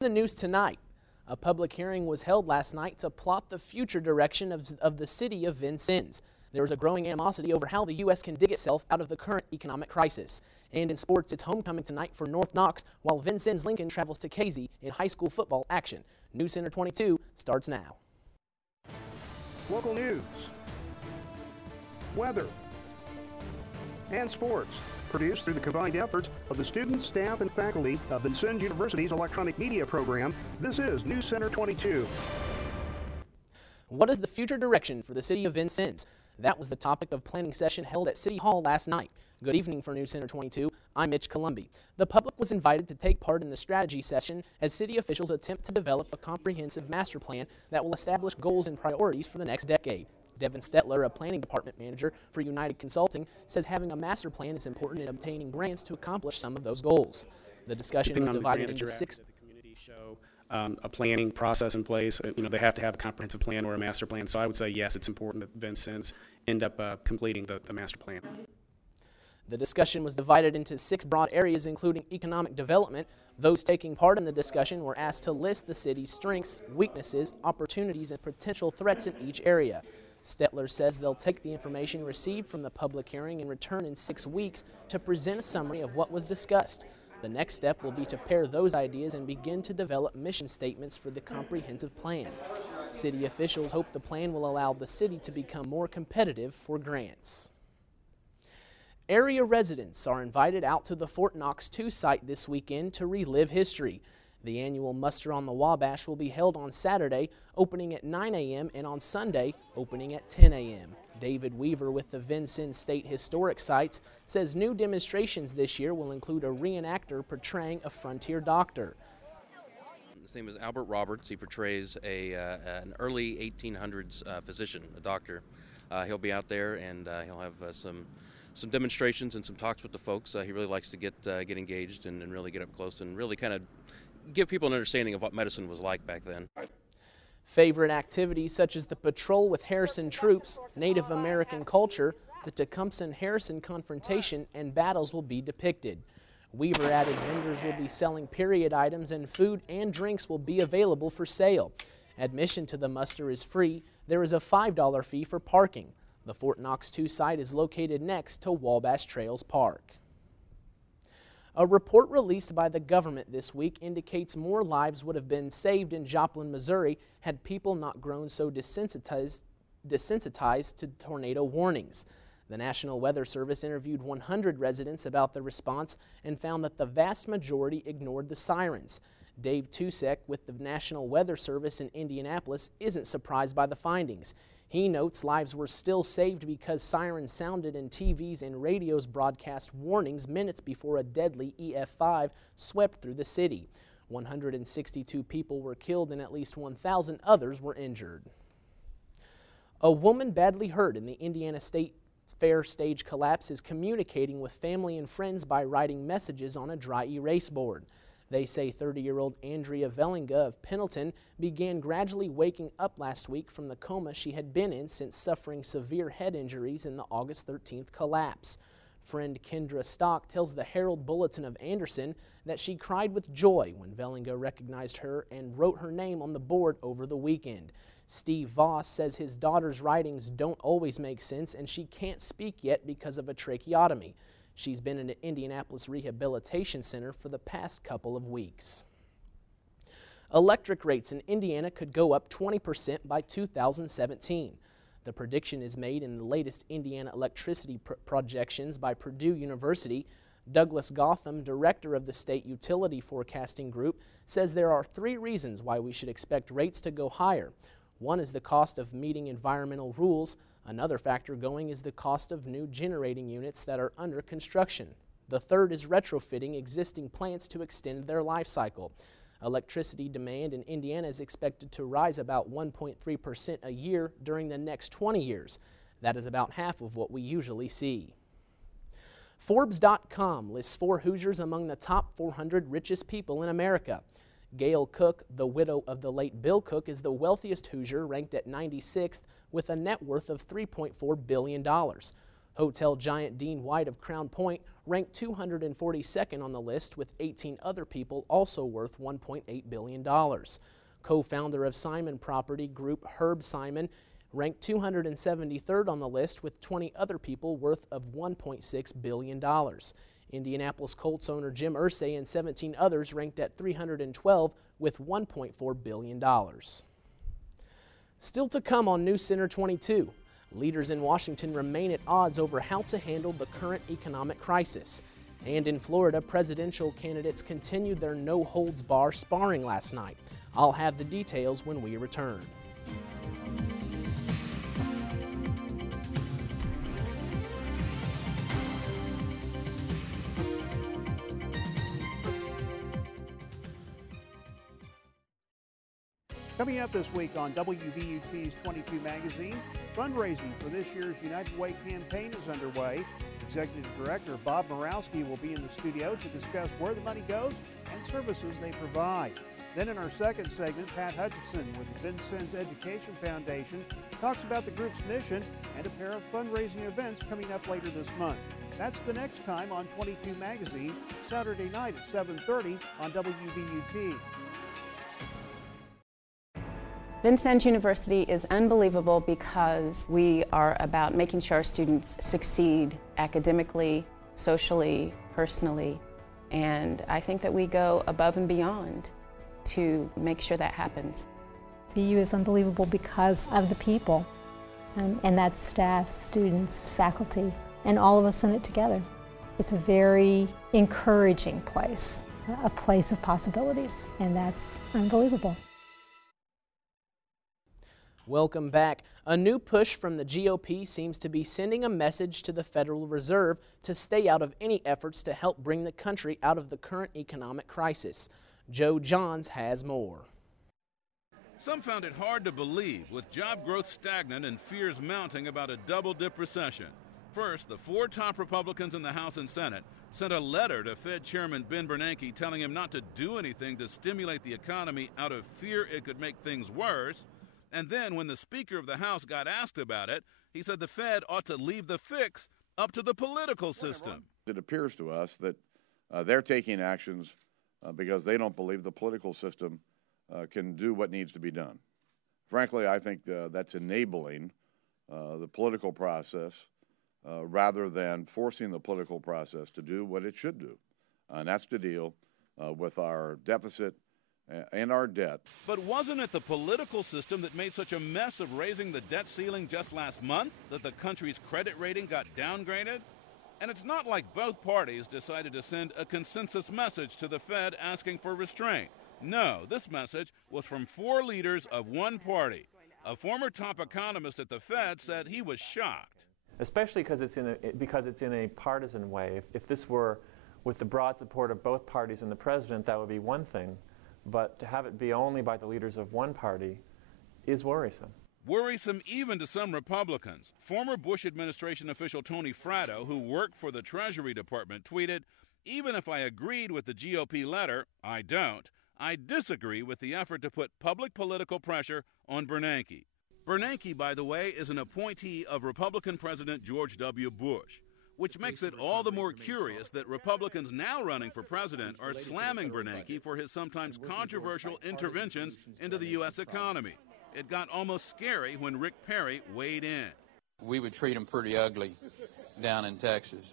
The news tonight. A public hearing was held last night to plot the future direction of the city of Vincennes. There is a growing animosity over how the U.S. can dig itself out of the current economic crisis. And in sports, it's homecoming tonight for North Knox, while Vincennes Lincoln travels to Casey in high school football action. News Center 22 starts now. Local news, weather, and sports, produced through the combined efforts of the students, staff, and faculty of Vincennes University's electronic media program. This is News Center 22. What is the future direction for the city of Vincennes? That was the topic of planning session held at City Hall last night. Good evening for News Center 22. I'm Mitch Columbi. The public was invited to take part in the strategy session as city officials attempt to develop a comprehensive master plan that will establish goals and priorities for the next decade. Devin Stetler, a planning department manager for United Consulting, says having a master plan is important in obtaining grants to accomplish some of those goals. The discussion was divided into six. A planning process in place. They have to have a comprehensive plan or a master plan. So I would say yes, it's important that Vincennes end up completing the master plan. The discussion was divided into 6 broad areas, including economic development. Those taking part in the discussion were asked to list the city's strengths, weaknesses, opportunities, and potential threats in each area. Stetler says they'll take the information received from the public hearing and return in 6 weeks to present a summary of what was discussed. The next step will be to pair those ideas and begin to develop mission statements for the comprehensive plan. City officials hope the plan will allow the city to become more competitive for grants. Area residents are invited out to the Fort Knox 2 site this weekend to relive history. The annual Muster on the Wabash will be held on Saturday, opening at 9 a.m. and on Sunday, opening at 10 a.m. David Weaver with the Vincennes State Historic Sites says new demonstrations this year will include a reenactor portraying a frontier doctor. His name is Albert Roberts. He portrays an early 1800s physician, a doctor. He'll be out there and he'll have some demonstrations and some talks with the folks. He really likes to get engaged and really get up close and really kind of give people an understanding of what medicine was like back then. Favorite activities such as the patrol with Harrison troops, Native American culture, the Tecumseh-Harrison confrontation, and battles will be depicted. Weaver added vendors will be selling period items and food and drinks will be available for sale. Admission to the muster is free. There is a $5 fee for parking. The Fort Knox 2 site is located next to Wabash Trails Park. A report released by the government this week indicates more lives would have been saved in Joplin, Missouri had people not grown so desensitized to tornado warnings. The National Weather Service interviewed 100 residents about the response and found that the vast majority ignored the sirens. Dave Tusek with the National Weather Service in Indianapolis isn't surprised by the findings. He notes lives were still saved because sirens sounded and TVs and radios broadcast warnings minutes before a deadly EF5 swept through the city. 162 people were killed and at least 1,000 others were injured. A woman badly hurt in the Indiana State Fair stage collapse is communicating with family and friends by writing messages on a dry erase board. They say 30-year-old Andrea Vellinga of Pendleton began gradually waking up last week from the coma she had been in since suffering severe head injuries in the August 13th collapse. Friend Kendra Stock tells the Herald Bulletin of Anderson that she cried with joy when Vellinga recognized her and wrote her name on the board over the weekend. Steve Voss says his daughter's writings don't always make sense and she can't speak yet because of a tracheotomy. She's been in an Indianapolis Rehabilitation Center for the past couple of weeks. Electric rates in Indiana could go up 20% by 2017. The prediction is made in the latest Indiana electricity projections by Purdue University. Douglas Gotham, director of the State Utility Forecasting Group, says there are 3 reasons why we should expect rates to go higher. One is the cost of meeting environmental rules. Another factor going is the cost of new generating units that are under construction. The third is retrofitting existing plants to extend their life cycle. Electricity demand in Indiana is expected to rise about 1.3% a year during the next 20 years. That is about half of what we usually see. Forbes.com lists 4 Hoosiers among the top 400 richest people in America. Gail Cook, the widow of the late Bill Cook, is the wealthiest Hoosier, ranked at 96th with a net worth of $3.4 billion. Hotel giant Dean White of Crown Point ranked 242nd on the list, with 18 other people also worth $1.8 billion. Co-founder of Simon Property Group, Herb Simon, ranked 273rd on the list, with 20 other people worth of $1.6 billion. Indianapolis Colts owner Jim Irsay and 17 others ranked at 312 with $1.4 billion. Still to come on News Center 22, leaders in Washington remain at odds over how to handle the current economic crisis. And in Florida, presidential candidates continued their no-holds-bar sparring last night. I'll have the details when we return. Coming up this week on WVUT's 22 magazine, fundraising for this year's United Way campaign is underway. Executive Director Bob Morawski will be in the studio to discuss where the money goes and services they provide. Then in our second segment, Pat Hutchinson with the Vincennes Education Foundation talks about the group's mission and a pair of fundraising events coming up later this month. That's the next time on 22 magazine, Saturday night at 7:30 on WVUT. Vincennes University is unbelievable because we are about making sure our students succeed academically, socially, personally, and I think that we go above and beyond to make sure that happens. VU is unbelievable because of the people, and that's staff, students, faculty, and all of us in it together. It's a very encouraging place, a place of possibilities, and that's unbelievable. Welcome back. A new push from the GOP seems to be sending a message to the Federal Reserve to stay out of any efforts to help bring the country out of the current economic crisis. Joe Johns has more. Some found it hard to believe, with job growth stagnant and fears mounting about a double-dip recession. First, the four top Republicans in the House and Senate sent a letter to Fed Chairman Ben Bernanke telling him not to do anything to stimulate the economy out of fear it could make things worse. And then when the Speaker of the House got asked about it, he said the Fed ought to leave the fix up to the political system. It appears to us that they're taking actions because they don't believe the political system can do what needs to be done. Frankly, I think that's enabling the political process rather than forcing the political process to do what it should do, and that's to deal with our deficit and our debt. But wasn't it the political system that made such a mess of raising the debt ceiling just last month that the country's credit rating got downgraded? And it's not like both parties decided to send a consensus message to the Fed asking for restraint. No, this message was from four leaders of one party. A former top economist at the Fed said he was shocked. Especially because it's in a partisan way. If this were with the broad support of both parties and the president, that would be one thing. But to have it be only by the leaders of one party is worrisome. Worrisome even to some Republicans. Former Bush administration official Tony Fratto, who worked for the Treasury Department, tweeted, "Even if I agreed with the GOP letter, I don't. I disagree with the effort to put public political pressure on Bernanke." Bernanke, by the way, is an appointee of Republican President George W. Bush, which makes it all the more curious that Republicans now running for president are slamming Bernanke for his sometimes controversial interventions into the U.S. economy. It got almost scary when Rick Perry weighed in. We would treat them pretty ugly down in Texas.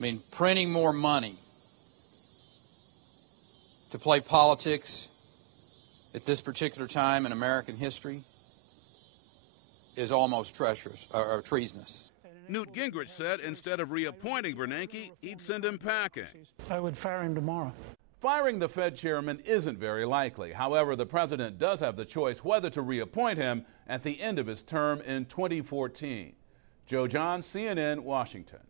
I mean, printing more money to play politics at this particular time in American history is almost treacherous or treasonous. Newt Gingrich said instead of reappointing Bernanke, he'd send him packing. I would fire him tomorrow. Firing the Fed chairman isn't very likely. However, the president does have the choice whether to reappoint him at the end of his term in 2014. Joe Johns, CNN, Washington.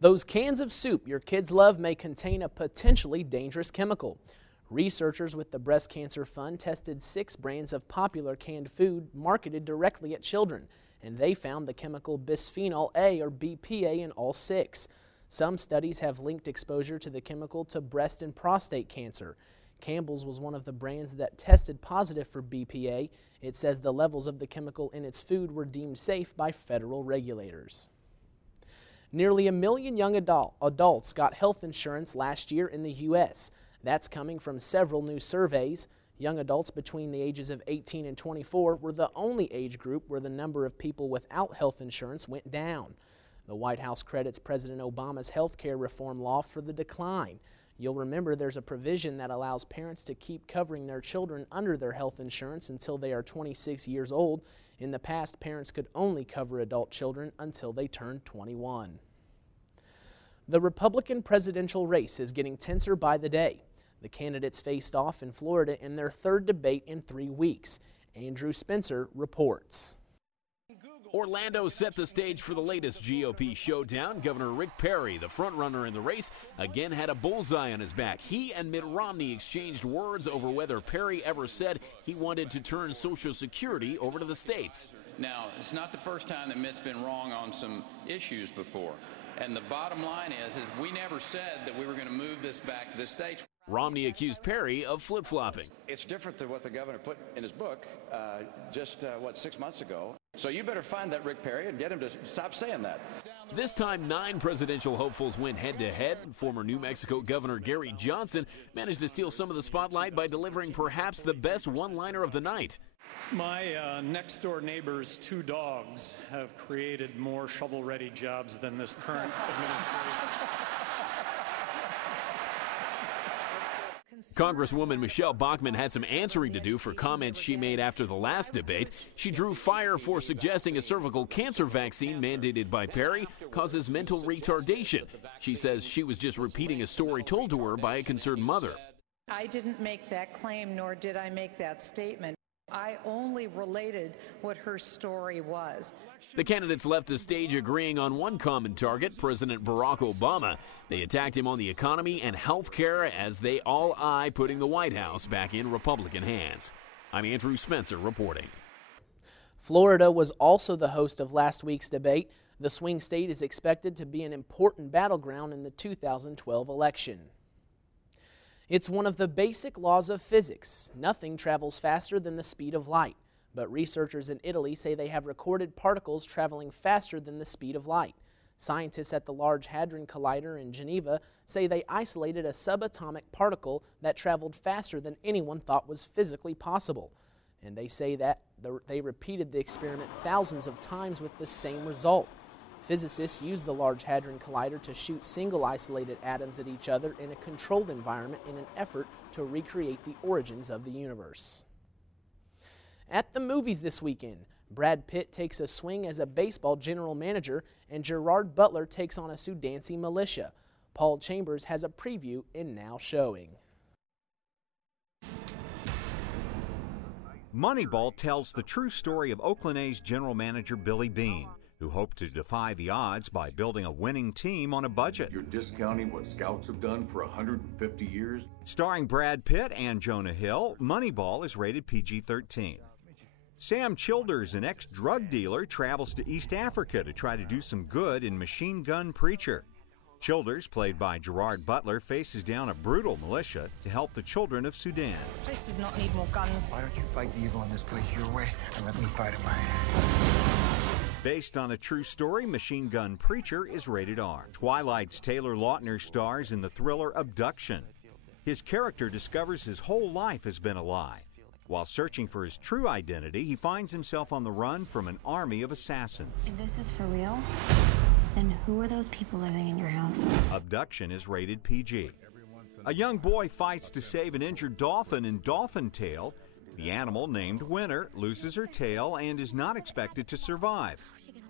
Those cans of soup your kids love may contain a potentially dangerous chemical. Researchers with the Breast Cancer Fund tested 6 brands of popular canned food marketed directly at children, and they found the chemical bisphenol A, or BPA, in all 6. Some studies have linked exposure to the chemical to breast and prostate cancer. Campbell's was one of the brands that tested positive for BPA. It says the levels of the chemical in its food were deemed safe by federal regulators. Nearly 1 million young adults got health insurance last year in the U.S. That's coming from several new surveys. Young adults between the ages of 18 and 24 were the only age group where the number of people without health insurance went down. The White House credits President Obama's health care reform law for the decline. You'll remember there's a provision that allows parents to keep covering their children under their health insurance until they are 26 years old. In the past, parents could only cover adult children until they turned 21. The Republican presidential race is getting tenser by the day. The candidates faced off in Florida in their third debate in 3 weeks. Andrew Spencer reports. Orlando set the stage for the latest GOP showdown. Governor Rick Perry, the frontrunner in the race, again had a bullseye on his back. He and Mitt Romney exchanged words over whether Perry ever said he wanted to turn Social Security over to the states. Now, it's not the first time that Mitt's been wrong on some issues before. And the bottom line is we never said that we were going to move this back to the states. Romney accused Perry of flip-flopping. It's different than what the governor put in his book just 6 months ago. So you better find that Rick Perry and get him to stop saying that. This time, 9 presidential hopefuls went head-to-head. Former New Mexico Governor Gary Johnson managed to steal some of the spotlight by delivering perhaps the best one-liner of the night. My next-door neighbor's 2 dogs have created more shovel-ready jobs than this current administration. Congresswoman Michelle Bachmann had some answering to do for comments she made after the last debate. She drew fire for suggesting a cervical cancer vaccine mandated by Perry causes mental retardation. She says she was just repeating a story told to her by a concerned mother. I didn't make that claim, nor did I make that statement. I only related what her story was. The candidates left the stage agreeing on one common target, President Barack Obama. They attacked him on the economy and health care as they all eye putting the White House back in Republican hands. I'm Andrew Spencer reporting. Florida was also the host of last week's debate. The swing state is expected to be an important battleground in the 2012 election. It's one of the basic laws of physics. Nothing travels faster than the speed of light. But researchers in Italy say they have recorded particles traveling faster than the speed of light. Scientists at the Large Hadron Collider in Geneva say they isolated a subatomic particle that traveled faster than anyone thought was physically possible. And they say that they repeated the experiment thousands of times with the same result. Physicists use the Large Hadron Collider to shoot single isolated atoms at each other in a controlled environment in an effort to recreate the origins of the universe. At the movies this weekend, Brad Pitt takes a swing as a baseball general manager and Gerard Butler takes on a Sudanese militia. Paul Chambers has a preview in Now Showing. Moneyball tells the true story of Oakland A's general manager Billy Beane, who hoped to defy the odds by building a winning team on a budget. You're discounting what scouts have done for 150 years? Starring Brad Pitt and Jonah Hill, Moneyball is rated PG-13. Sam Childers, an ex-drug dealer, travels to East Africa to try to do some good in Machine Gun Preacher. Childers, played by Gerard Butler, faces down a brutal militia to help the children of Sudan. This place does not need more guns. Why don't you fight the evil in this place your way and let me fight it mine? Based on a true story, Machine Gun Preacher is rated R. Twilight's Taylor Lautner stars in the thriller Abduction. His character discovers his whole life has been a lie. While searching for his true identity, he finds himself on the run from an army of assassins. If this is for real, then who are those people living in your house? Abduction is rated PG. A young boy fights to save an injured dolphin in Dolphin Tale. The animal, named Winter, loses her tail and is not expected to survive.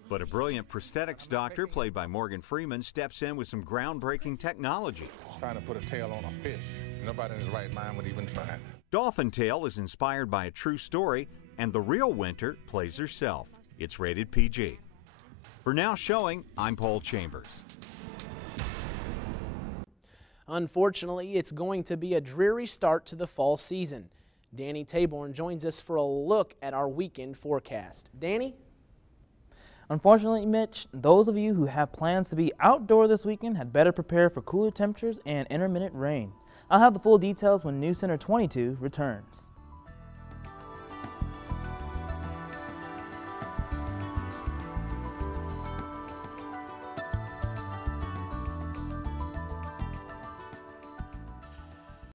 But a brilliant prosthetics doctor, played by Morgan Freeman, steps in with some groundbreaking technology. Trying to put a tail on a fish. Nobody in his right mind would even try. Dolphin Tale is inspired by a true story, and the real Winter plays herself. It's rated PG. For Now Showing, I'm Paul Chambers. Unfortunately, it's going to be a dreary start to the fall season. Danny Taborn joins us for a look at our weekend forecast. Danny? Unfortunately, Mitch, those of you who have plans to be outdoor this weekend had better prepare for cooler temperatures and intermittent rain. I'll have the full details when News Center 22 returns.